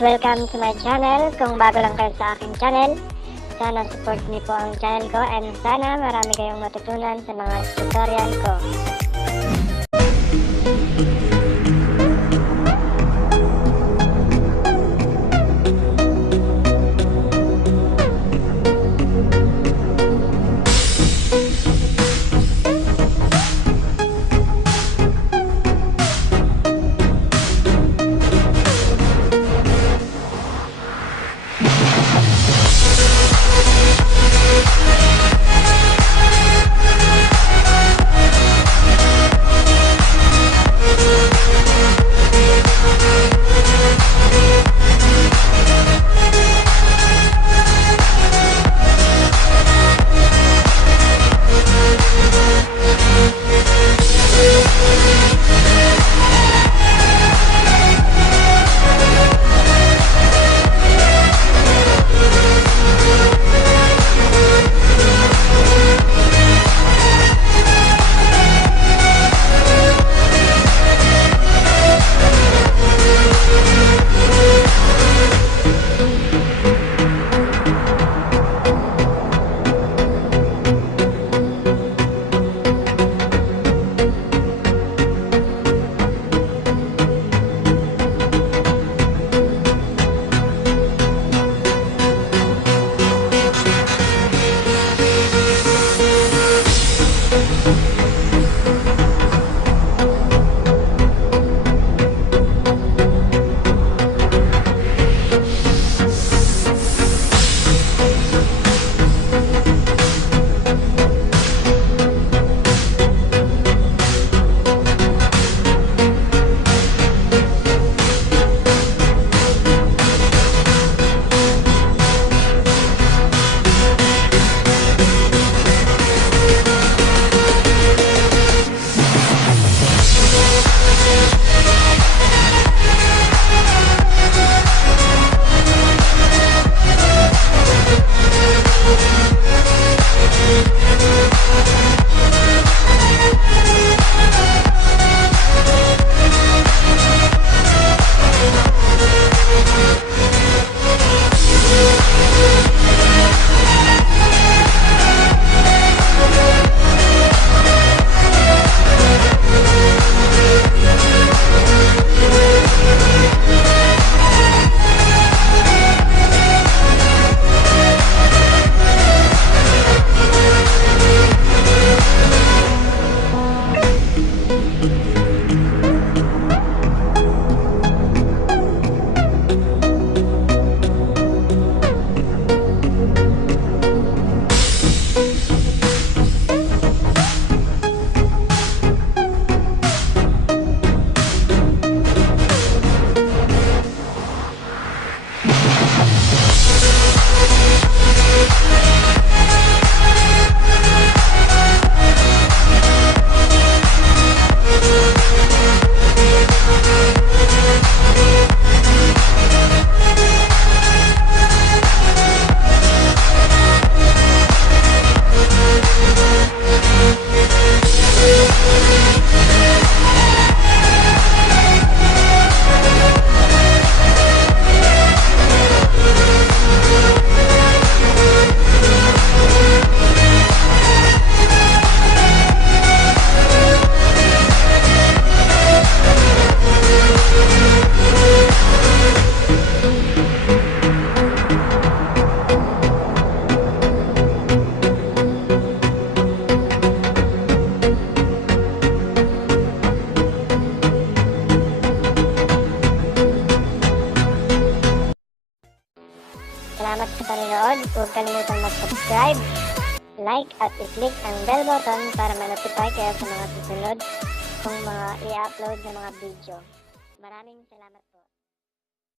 welcome to my channel. Kung bago lang kayo sa aking channel, sana support niyo po ang channel ko and sana marami kayong matutunan sa mga tutorial ko. Salamat sa panonood. Huwag kalimutang mag-subscribe, like at i-click ang bell button para ma-notify kayo sa mga susunod kung mga i-upload na mga video. Maraming salamat.